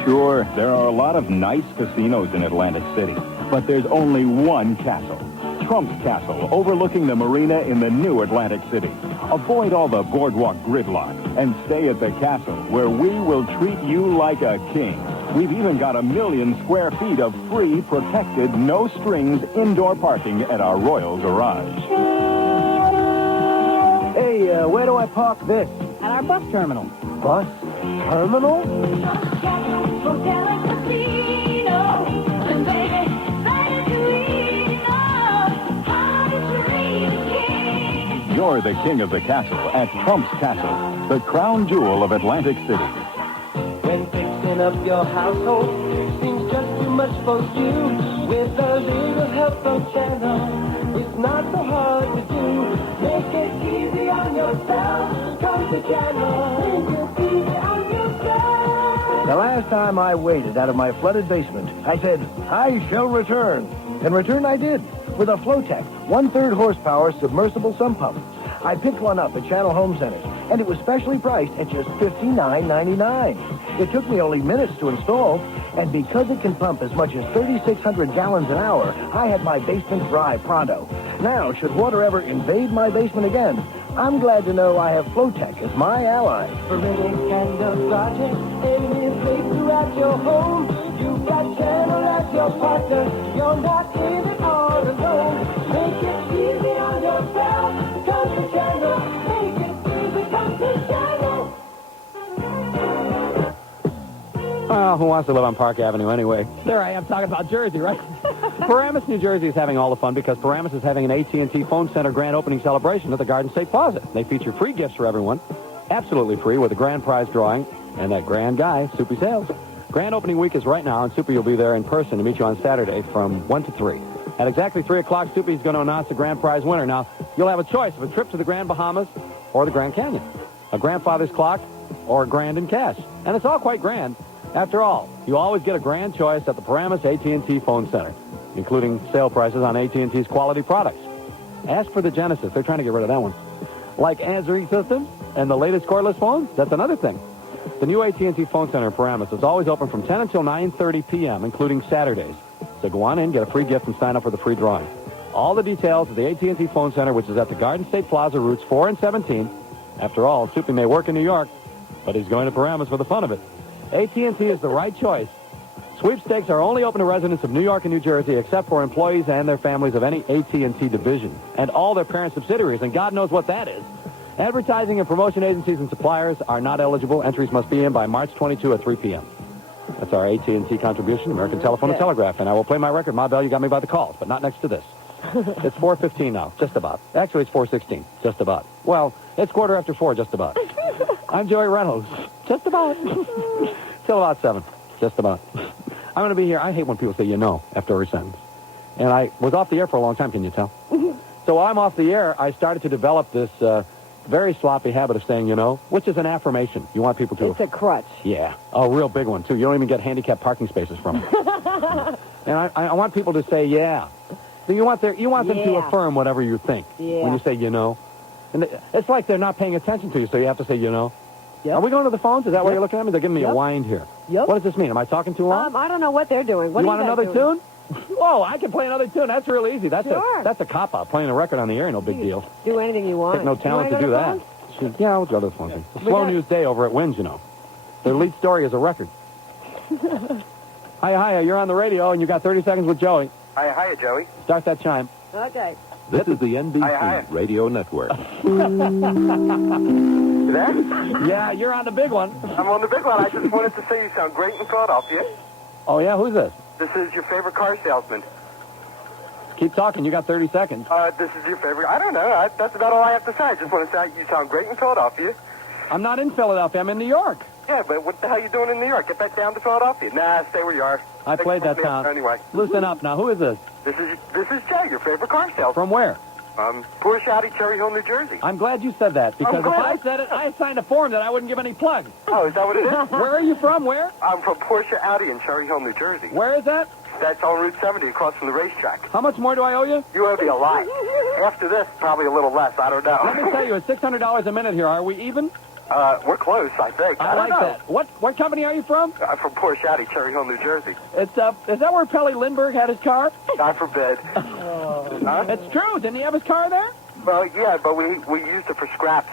Sure, there are a lot of nice casinos in Atlantic City, but there's only one castle. Trump's Castle, overlooking the marina in the new Atlantic City. Avoid all the boardwalk gridlock and stay at the castle, where we will treat you like a king. We've even got 1 million square feet of free, protected, no-strings indoor parking at our Royal Garage. Hey, where do I park this? At our bus terminal. Bus terminal? You're the king of the castle at Trump's Castle, the crown jewel of Atlantic City. When fixing up your household seems just too much for you, with a little help from Channel, it's not so hard to do. Make it easy on yourself. Come to Channel. Make it easy on yourself. The last time I waded out of my flooded basement, I said, I shall return. And return I did, with a Flowtech 1/3 horsepower submersible sump pump. I picked one up at Channel Home Center, and it was specially priced at just $59.99. It took me only minutes to install, and because it can pump as much as 3,600 gallons an hour, I had my basement dry pronto. Now, should water ever invade my basement again, I'm glad to know I have Flowtech as my ally. For any kind of project, any place throughout your home, you've got Channel as your partner. You're not in it all alone. Make it easy on yourself. Come to Channel. Make it easy. Come to Channel. Well, who wants to live on Park Avenue anyway? There I am talking about Jersey, right? Paramus, New Jersey is having all the fun because Paramus is having an AT&T Phone Center grand opening celebration at the Garden State Plaza. They feature free gifts for everyone, absolutely free, with a grand prize drawing, and that grand guy, Soupy Sales. Grand opening week is right now, and Soupy will be there in person to meet you on Saturday from 1 to 3. At exactly 3 o'clock, Soupy is going to announce the grand prize winner. Now, you'll have a choice of a trip to the Grand Bahamas or the Grand Canyon, a grandfather's clock or a grand in cash. And it's all quite grand. After all, you always get a grand choice at the Paramus AT&T Phone Center, including sale prices on AT&T's quality products. Ask for the Genesis. They're trying to get rid of that one. Like answering systems and the latest cordless phones, that's another thing. The new AT&T Phone Center in Paramus is always open from 10 until 9:30 p.m., including Saturdays. So go on in, get a free gift, and sign up for the free drawing. All the details of the AT&T Phone Center, which is at the Garden State Plaza, routes 4 and 17. After all, Soupy may work in New York, but he's going to Paramus for the fun of it. AT&T is the right choice. Sweepstakes are only open to residents of New York and New Jersey, except for employees and their families of any AT&T division, and all their parent subsidiaries, and God knows what that is. Advertising and promotion agencies and suppliers are not eligible. Entries must be in by March 22 at 3 p.m. That's our AT&T contribution, American Telephone and Telegraph. And I will play my record. Ma Bell, you got me by the calls, but not next to this. It's 4:15 now, just about. Actually, it's 4:16, just about. Well, it's 4:15, just about. I'm Joey Reynolds, just about. Till about 7, just about. I'm going to be here. I hate when people say, you know, after every sentence. And I was off the air for a long time, can you tell? So while I'm off the air, I started to develop this very sloppy habit of saying, you know, which is an affirmation. You want people to... It's a crutch. Yeah. A real big one, too. You don't even get handicapped parking spaces from it. And I want people to say, yeah. So you want them to affirm whatever you think when you say, you know. And it's like they're not paying attention to you, so you have to say, you know. Yep. Are we going to the phones? Is that why you're looking at me? They're giving me a wind here. Yep. What does this mean? Am I talking too long? I don't know what they're doing. What you are want you another doing? tune? Whoa, I can play another tune. That's real easy. That's Sure. that's a cop-out. Playing a record on the air ain't no big deal. Do anything you want. Take no talent to do that. Yeah, we'll go to the phone. It's a slow news day over at Wynn's, you know. Their lead story is a record. Hiya, you're on the radio, and you got 30 seconds with Joey. Hiya, Joey. Start that chime. Okay. This is the NBC Radio Network. There? Yeah, you're on the big one. I'm on the big one. I just wanted to say you sound great in Philadelphia. Oh, yeah? Who's this? This is your favorite car salesman. Keep talking. You got 30 seconds. This is your favorite. I don't know. That's about all I have to say. I just want to say you sound great in Philadelphia. I'm not in Philadelphia. I'm in New York. Yeah, but what the hell are you doing in New York? Get back down to Philadelphia. Nah, stay where you are. I played that town. Anyway. Listen up now. Who is this? This is Jay, your favorite car salesman. From where? Porsche Audi, Cherry Hill, New Jersey. I'm glad you said that, because if I said it, I signed a form that I wouldn't give any plugs. Oh, is that what it is? Where are you from? Where? I'm from Porsche Audi in Cherry Hill, New Jersey. Where is that? That's on Route 70 across from the racetrack. How much more do I owe you? You owe me a lot. After this, probably a little less. I don't know. Let me tell you, it's $600 a minute here. Are we even? We're close, I think. I don't like know. that. What company are you from? I'm from Porsche Audi, Cherry Hill, New Jersey. Is that where Pelly Lindbergh had his car? God forbid. It's true. Didn't he have his car there? Well, yeah, but we used it for scraps.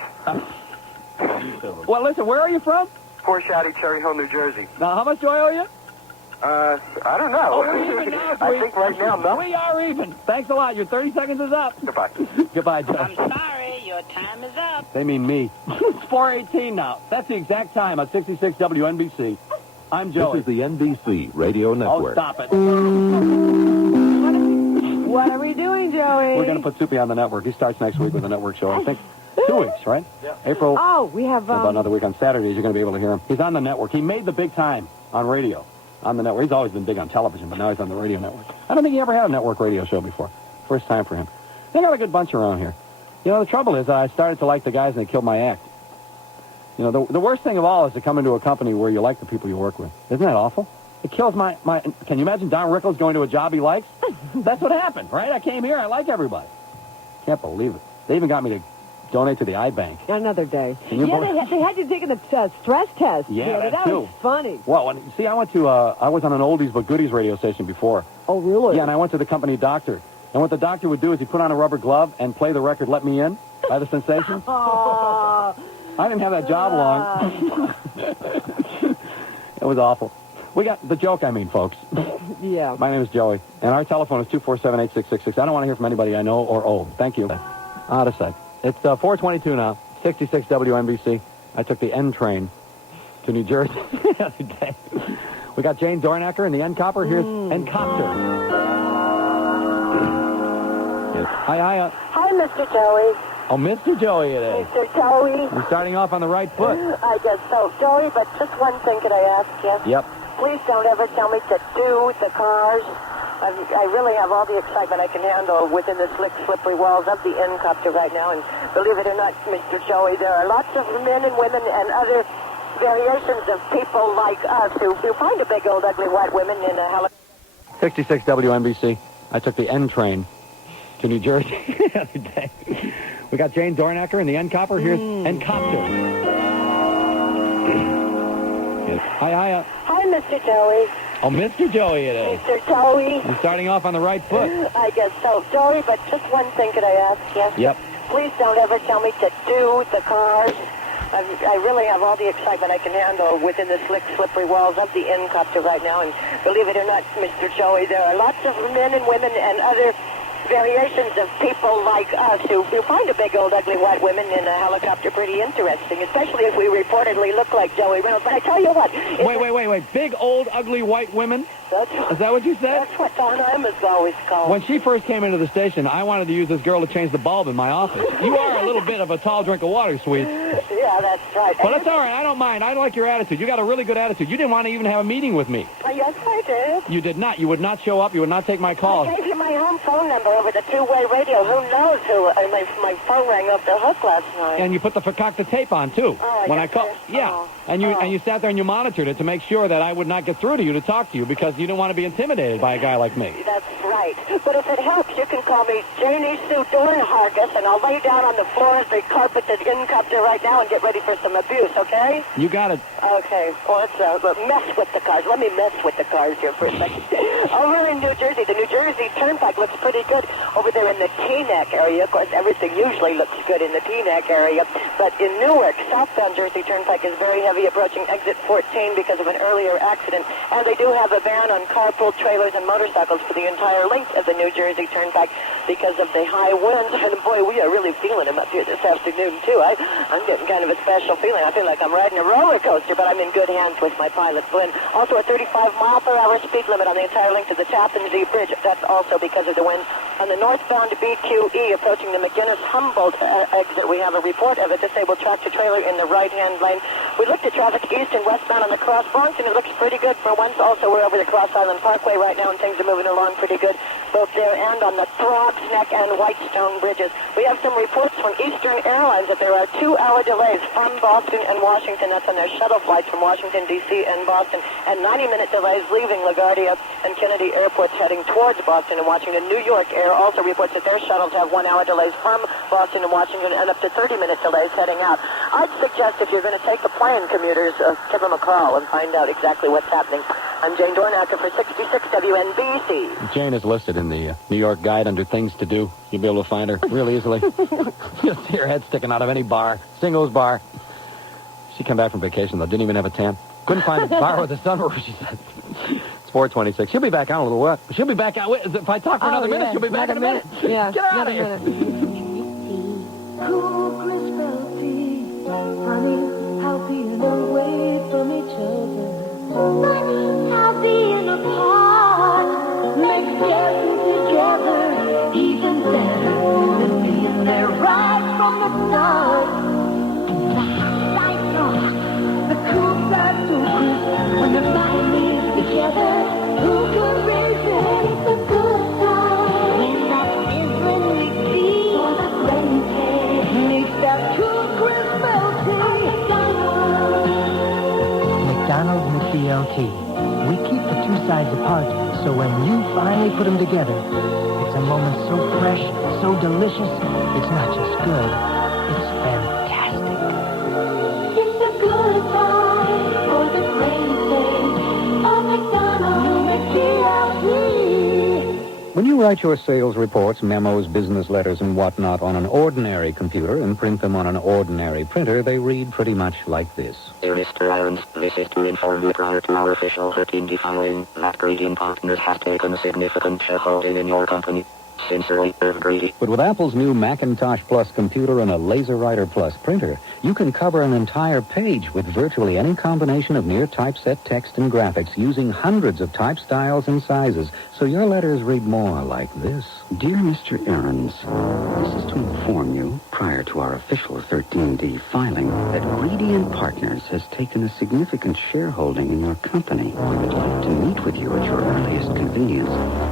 Well, listen, where are you from? Porsche Audi, Cherry Hill, New Jersey. Now, how much do I owe you? I don't know. Oh, we're even now, I think right now, no. We are even. Thanks a lot. Your 30 seconds is up. Goodbye. Goodbye, Joe. I'm sorry, your time is up. They mean me. It's 4:18 now. That's the exact time on 66 WNBC. I'm Joey. This is the NBC Radio Network. Oh, stop it. What are we doing, Joey? We're going to put Soupy on the network. He starts next week with a network show. I think 2 weeks, right? Yeah. April. Oh, we have... About another week on Saturdays, you're going to be able to hear him. He's on the network. He made the big time on radio. On the network. He's always been big on television, but now he's on the radio network. I don't think he ever had a network radio show before. First time for him. They got a good bunch around here. You know, the trouble is I started to like the guys and they killed my act. You know, the worst thing of all is to come into a company where you like the people you work with. Isn't that awful? It kills my... Can you imagine Don Rickles going to a job he likes? That's what happened, right? I came here. I like everybody. Can't believe it. They even got me to donate to the eye bank. Another day. Yeah, they had you taking the stress test. Yeah, that too. was funny. Well, I went to, I was on an oldies but goodies radio station before. Oh, really? Yeah, and I went to the company doctor. And what the doctor would do is he'd put on a rubber glove and play the record Let Me In by the Sensations. Oh. I didn't have that job long. It was awful. We got the joke, I mean, folks. Yeah. My name is Joey, and our telephone is 247-8666. I don't want to hear from anybody I know or owe. Thank you. Out of sight. It's 4:22 now, 66 WNBC. I took the N train to New Jersey the other day. We got Jane Dornacker in the N-Copter. Here's N-Copter. Hiya. Hi, Mr. Joey. Oh, Mr. Joey it is. Mr. Joey. We're starting off on the right foot. I guess so. Joey, but just one thing could I ask you? Yep. Please don't ever tell me to do the cars. I really have all the excitement I can handle within the slick, slippery walls of the N-Copter right now. And believe it or not, Mr. Joey, there are lots of men and women and other variations of people like us who find a big old ugly white women in a helicopter. 66 WNBC. I took the N train to New Jersey the other day. We got Jane Dornacker in the N-Copter. Here's N-Copter. Hiya. Hi, Mr. Joey. Oh, Mr. Joey it is. Mr. Joey. We're starting off on the right foot. I guess so. Joey, but just one thing could I ask you? Yep. Please don't ever tell me to do the cars. I really have all the excitement I can handle within the slick, slippery walls of the N-Copter right now. And believe it or not, Mr. Joey, there are lots of men and women and other variations of people like us who find a big old ugly white women in a helicopter pretty interesting, especially if we reportedly look like Joey Reynolds. But I tell you what... Wait. Big, old, ugly white women? Is that what you said? That's what Don Imus always called. When she first came into the station, I wanted to use this girl to change the bulb in my office. You are a little bit of a tall drink of water, sweet. Yeah, that's right. But that's all right. I don't mind. I like your attitude. You got a really good attitude. You didn't want to even have a meeting with me. Yes, I did. You did not. You would not show up. You would not take my call. I gave you my home phone number over the two-way radio. Who knows who? My phone rang off the hook last night. And you put the fakakta tape on, too. Oh, when I called. Yeah. And you sat there and you monitored it to make sure that I would not get through to you to talk to you because you didn't want to be intimidated by a guy like me. That's right. But if it helps, you can call me Janie Sue Dornacker, and I'll lay down on the floor as they carpet the N-Copter right now and get ready for some abuse, okay? You got it. Okay. Well, let's mess with the cars. Let me mess with the cars here for a second. Over in New Jersey, the New Jersey Turnpike looks pretty good over there in the Teaneck area. Of course, everything usually looks good in the Teaneck area. But in Newark, southbound Jersey Turnpike is very heavy approaching exit 14 because of an earlier accident. And they do have a ban on carpool trailers and motorcycles for the entire length of the New Jersey Turnpike because of the high winds. And boy, we are really feeling them up here this afternoon, too. I'm getting kind of a special feeling. I feel like I'm riding a roller coaster, but I'm in good hands with my pilot, Glenn. Also, a 35-mile-per-hour speed limit on the entire length of the Tappan Zee Bridge. That's also because of the wind. On the northbound BQE approaching the McGinnis-Humboldt exit, we have a report of a disabled tractor-trailer in the right-hand lane. We looked at traffic east and westbound on the Cross Bronx, and it looks pretty good for once. Also, we're over the Cross Island Parkway right now, and things are moving along pretty good, both there and on the Throgs Neck and Whitestone bridges. We have some reports from Eastern Airlines that there are 2-hour delays from Boston and Washington. That's on their shuttle flights from Washington, D.C. and Boston, and 90-minute delays leaving LaGuardia and Kennedy airports heading towards Boston and Washington. New York Air also reports that their shuttles have 1-hour delays from Boston and Washington and up to 30-minute delays heading out. I'd suggest if you're going to take the plane, commuters, give them a call and find out exactly what's happening. I'm Jane Dornacker for 66 WNBC. Jane is listed in the New York Guide under Things to Do. You'll be able to find her real easily. Just see her head sticking out of any bar, singles bar. She came back from vacation, though. Didn't even have a tan. Couldn't find a bar with a sunroof, she said. It's 4:26. She'll be back out in a little while. She'll be back out. Wait, if I talk for another minute, she'll be back in a minute. Yeah, Get out of here. Cool crystal tea, honey, how being away from each other. Honey, how being apart makes getting together even better than being there right from the start. The cool side so crisp when the families together. Who could resist? It's a good time when that sizzling McD or the crazy makes that cool crisp milk tea. McDonald's McDLT. We keep the two sides apart, so when you finally put them together, it's a moment so fresh, so delicious, it's not just good, it's fantastic. It's a good time for the crazy of McDonald's McDLT. When you write your sales reports, memos, business letters, and whatnot on an ordinary computer and print them on an ordinary printer, they read pretty much like this. Dear Mr. Irons, this is to inform you prior to our official routine defiling that Greedy & Partners has taken a significant shareholding in your company. Sincerely, Irv Greedy. But with Apple's new Macintosh Plus computer and a LaserWriter Plus printer, you can cover an entire page with virtually any combination of near typeset text and graphics using hundreds of type styles and sizes, so your letters read more like this. Dear Mr. Aarons, this is to inform you, prior to our official 13D filing, that Greedy & Partners has taken a significant shareholding in your company. We would like to meet with you at your earliest convenience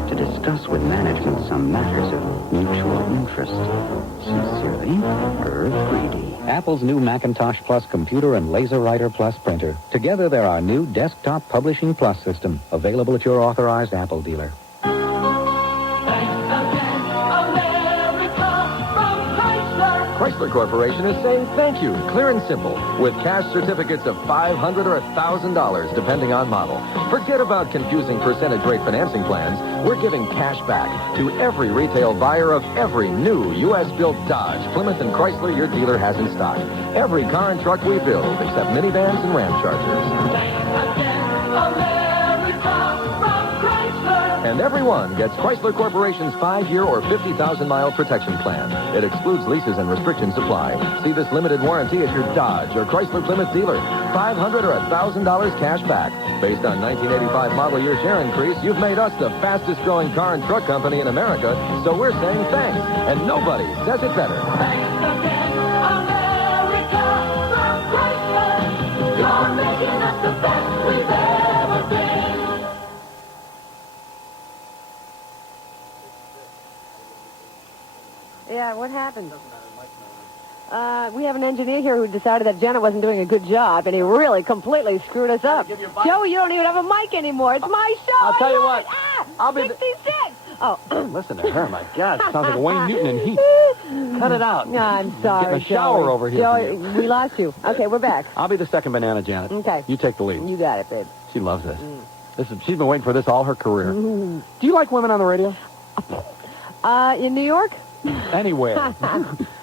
to discuss with management some matters of mutual interest. Sincerely, Irv Greedy. Apple's new Macintosh Plus computer and LaserWriter Plus printer. Together, they're our new Desktop Publishing Plus system, available at your authorized Apple dealer. Chrysler Corporation is saying thank you, clear and simple, with cash certificates of $500 or $1,000, depending on model. Forget about confusing percentage rate financing plans. We're giving cash back to every retail buyer of every new U.S.-built Dodge, Plymouth, and Chrysler your dealer has in stock. Every car and truck we build, except minivans and Ram Chargers. And everyone gets Chrysler Corporation's 5-year or 50,000-mile protection plan. It excludes leases and restrictions apply. See this limited warranty at your Dodge or Chrysler Plymouth dealer. $500 or $1,000 cash back. Based on 1985 model year share increase, you've made us the fastest-growing car and truck company in America, so we're saying thanks. And nobody says it better. Thanks again, America, from Chrysler. You're making us the best we've ever been. Yeah, what happened? We have an engineer here who decided that Jenna wasn't doing a good job, and he really completely screwed us up. Joey, you don't even have a mic anymore. It's my show. I'll tell you what. I'll be 66. Oh. Listen to her, my God. Sounds like Wayne Newton in Heat. Cut it out. No, I'm sorry, Getting a shower Joey. over here. Joey, we lost you. Okay, we're back. I'll be the second banana, Janet. Okay. You take the lead. You got it, babe. She loves this. She's been waiting for this all her career. Do you like women on the radio? In New York? Anywhere.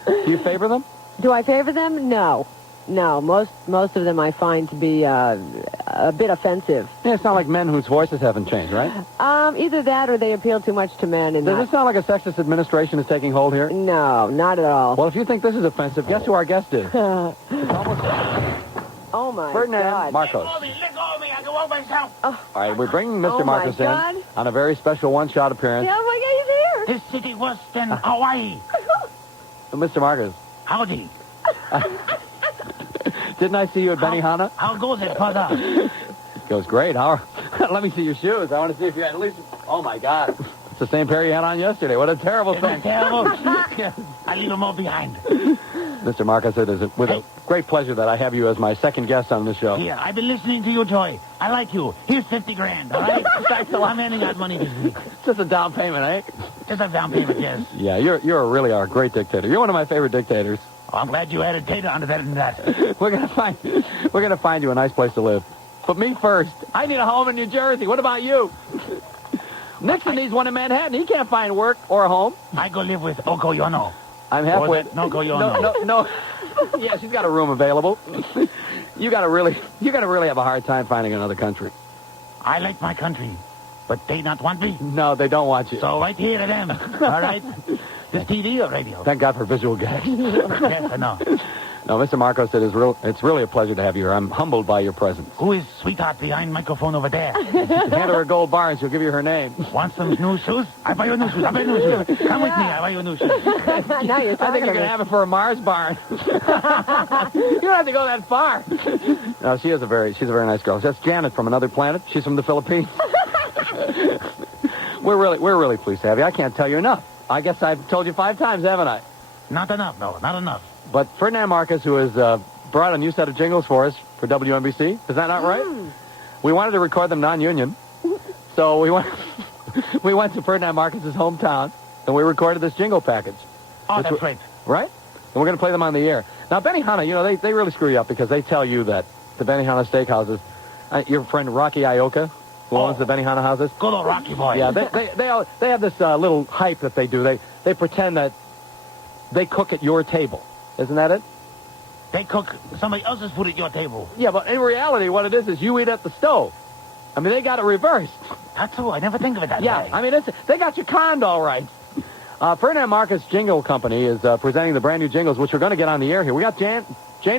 Do you favor them? Do I favor them? No. No, most of them I find to be a bit offensive. Yeah, it's not like men whose voices haven't changed, right? Either that or they appeal too much to men. Does it sound like a sexist administration is taking hold here? No, not at all. Well, if you think this is offensive, guess who our guest is? Oh, my Ferdinand God. Marcos. Let go of me. I can walk myself. Oh. All right, we're bringing Mr. Oh, my Marcos God. in on a very special one-shot appearance. Yeah, oh, my God, he's here. This city worse than Hawaii. Mr. Marcos, Howdy. didn't I see you at Benihana? How goes it, brother? Goes great. Let me see your shoes. I want to see if you had at least... Oh, my God. It's the same pair you had on yesterday. What a terrible Isn't thing. it terrible? I leave them all behind. Mr. Marcos, it is with a great pleasure that I have you as my second guest on the show. Here, I've been listening to you, Joy. I like you. Here's 50 grand, all right? I'm handing out money this week. Just a down payment, eh? Just a down payment, yes. Yeah, you're really a great dictator. You're one of my favorite dictators. Oh, I'm glad you added data onto that and that. We're gonna find you a nice place to live. But me first. I need a home in New Jersey. What about you? Nixon needs one in Manhattan. He can't find work or a home. I go live with Okoyono. I'm halfway. No, Okoyono. No. Yeah, she's got a room available. You gotta really have a hard time finding another country. I like my country, but they not want me. No, they don't want you. So right here to them, all right? This TV or radio? Thank God for visual gags. Yes, I know. No, Mr. Marcos, it's really a pleasure to have you here. I'm humbled by your presence. Who is sweetheart behind microphone over there? Hand her a gold bar and she'll give you her name. Want some new shoes? I buy you new shoes. Come with me. I buy you new shoes. Now you're I think you're going to have it for a Mars barn. You don't have to go that far. No, she's a very nice girl. That's Janet from another planet. She's from the Philippines. We're really pleased to have you. I can't tell you enough. I guess I've told you 5 times, haven't I? Not enough, no, not enough. But Ferdinand Marcos, who has brought a new set of jingles for us for WNBC, is that not right? We wanted to record them non-union, so we went to Ferdinand Marcos' hometown, and we recorded this jingle package. Oh, that's great. Right? And we're going to play them on the air. Now, Benihana, they really screw you up because they tell you that the Benihana steakhouses, your friend Rocky Ioka, who owns the Benihana houses. Good old Rocky boy. Yeah, they have this little hype that they do. They pretend that they cook at your table. Isn't that it? They cook somebody else's food at your table. Yeah, but in reality, what it is you eat at the stove. I mean, they got it reversed. That's true. I never think of it that way. Yeah, I mean, they got you conned all right. Ferdinand Marcos Jingle Company is presenting the brand new jingles, which we're going to get on the air here. We got Jane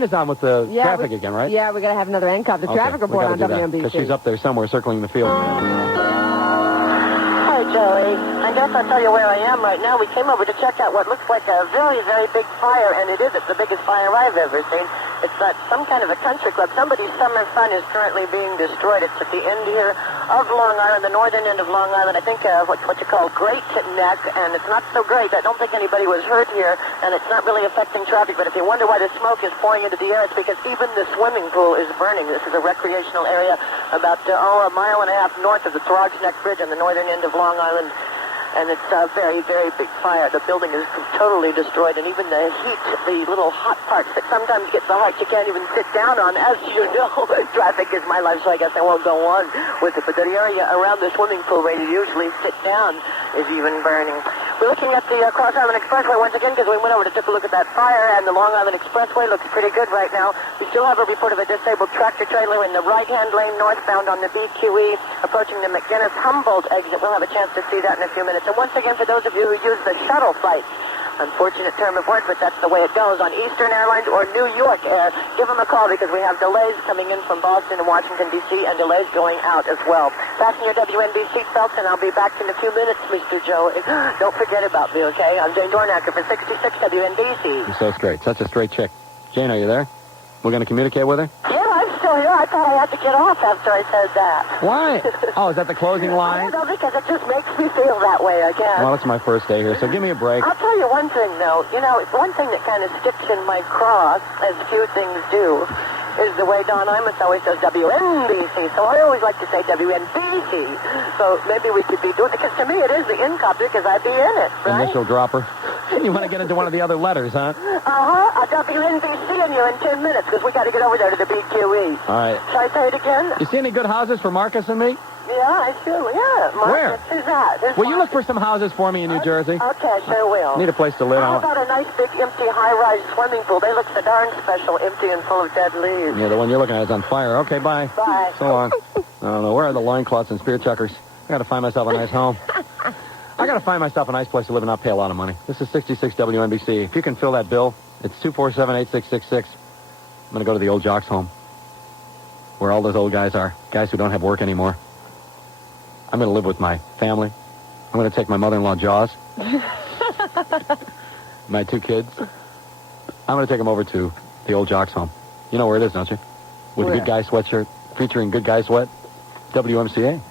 is on with the traffic again, right? Yeah, we're going to have another N-Copter traffic report on WNBC. Because she's up there somewhere circling the field. Hi, Joey. I guess I'll tell you where I am right now. We came over to check out what looks like a very, very big fire, and it is. It's the biggest fire I've ever seen. It's at some kind of a country club. Somebody's summer fun is currently being destroyed. It's at the end here of Long Island, the northern end of Long Island. I think what you call Great Neck, and it's not so great. I don't think anybody was hurt here, and it's not really affecting traffic. But if you wonder why the smoke is pouring into the air, it's because even the swimming pool is burning. This is a recreational area about, a mile and a half north of the Throgs Neck Bridge on the northern end of Long Island. And it's a very, very big fire. The building is totally destroyed, and even the heat, the little hot parts that sometimes get so hot you can't even sit down on. As you know, traffic is my life, so I guess I won't go on with it. But the area around the swimming pool where you usually sit down is even burning. We're looking at the Cross Island Expressway once again because we went over to take a look at that fire, and the Long Island Expressway looks pretty good right now. We still have a report of a disabled tractor trailer in the right-hand lane northbound on the BQE approaching the McGinnis-Humboldt exit. We'll have a chance to see that in a few minutes. And once again, for those of you who use the shuttle flights, unfortunate term of word, but that's the way it goes, on Eastern Airlines or New York Air, give them a call because we have delays coming in from Boston and Washington, D.C., and delays going out as well. Fasten your WNBC belts, and I'll be back in a few minutes, Mr. Joey. Don't forget about me, okay? I'm Jane Dornacker for 66 WNBC. You're so straight. Such a straight chick. Jane, are you there? We're going to communicate with her? Yeah, I'm still here. I thought I had to get off after I said that. Why? Oh, is that the closing line? No, because it just makes me feel that way again. Well, it's my first day here, so give me a break. I'll tell you one thing, though. It's one thing that kind of sticks in my craw, as few things do, is the way Don Imus always says WNBC. So I always like to say WNBC. So maybe we could be doing it, because to me it is the N-Copter, because I'd be in it, right? Initial dropper. You want to get into one of the other letters, huh? I'll WNBC in you in 10 minutes, because we got to get over there to the BQE. All right. Shall I say it again? You see any good houses for Marcus and me? Yeah, I sure will. Yeah, Mark. Where? Who's that? There's Will you look for some houses for me in New Jersey? Okay, I sure will. Need a place to live. How about a nice big empty high-rise swimming pool? They look so darn special, empty and full of dead leaves. Yeah, the one you're looking at is on fire. Okay, bye. Bye. So long. I don't know. Where are the loincloths and spear chuckers? I got to find myself a nice home. I got to find myself a nice place to live and not pay a lot of money. This is 66 WNBC. If you can fill that bill, it's 247-8666. I'm going to go to the old Jocks home, where all those old guys are, guys who don't have work anymore. I'm going to live with my family. I'm going to take my mother-in-law, Jaws, my 2 kids. I'm going to take them over to the old Jocks home. You know where it is, don't you? With a Good Guy sweatshirt featuring Good Guy Sweat, WMCA.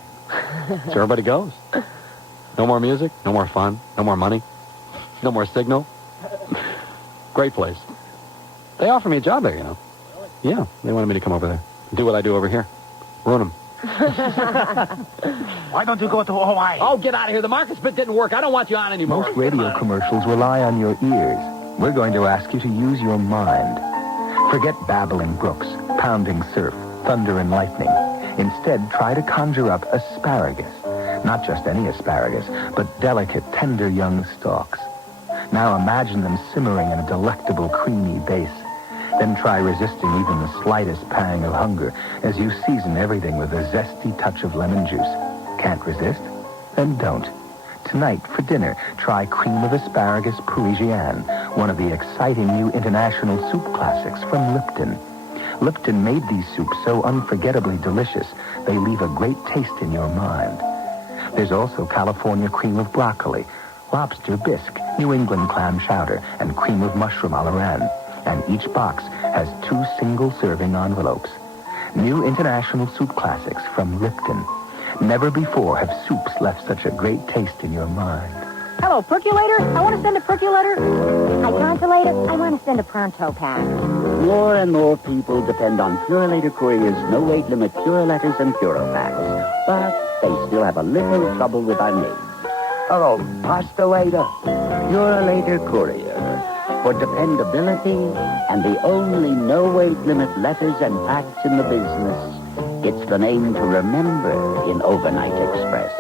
So everybody goes. No more music, no more fun, no more money, no more signal. Great place. They offered me a job there, you know. Yeah, they wanted me to come over there. Do what I do over here. Ruin them. Why don't you go to Hawaii? Oh, get out of here. The Marcus bit didn't work. I don't want you on anymore. Most radio commercials rely on your ears. We're going to ask you to use your mind. Forget babbling brooks, pounding surf, thunder and lightning. Instead, try to conjure up asparagus. Not just any asparagus, but delicate, tender young stalks. Now imagine them simmering in a delectable, creamy base. Then try resisting even the slightest pang of hunger as you season everything with a zesty touch of lemon juice. Can't resist? Then don't. Tonight, for dinner, try cream of asparagus Parisienne, one of the exciting new international soup classics from Lipton. Lipton made these soups so unforgettably delicious, they leave a great taste in your mind. There's also California cream of broccoli, lobster bisque, New England clam chowder, and cream of mushroom a la reine. And each box has 2 single-serving envelopes. New international soup classics from Lipton. Never before have soups left such a great taste in your mind. Hello, percolator. I want to send a percolator. Hi, Controlator. I want to send a pronto pack. More and more people depend on Purolator Courier's no-weight limit Pure Letters and Purofacts, but they still have a little trouble with our names. Hello, Pasta Waiter. Purolator Courier. For dependability and the only no-weight limit letters and packs in the business, it's the name to remember in Overnight Express.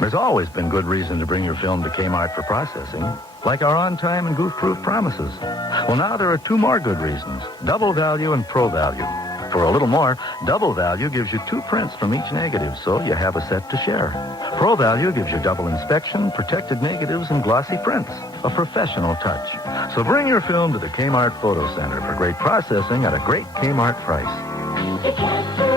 There's always been good reason to bring your film to Kmart for processing, like our on-time and goof-proof promises. Well, now there are 2 more good reasons, Double Value and Pro Value. For a little more, Double Value gives you 2 prints from each negative, so you have a set to share. Pro Value gives you double inspection, protected negatives, and glossy prints. A professional touch. So bring your film to the Kmart Photo Center for great processing at a great Kmart price.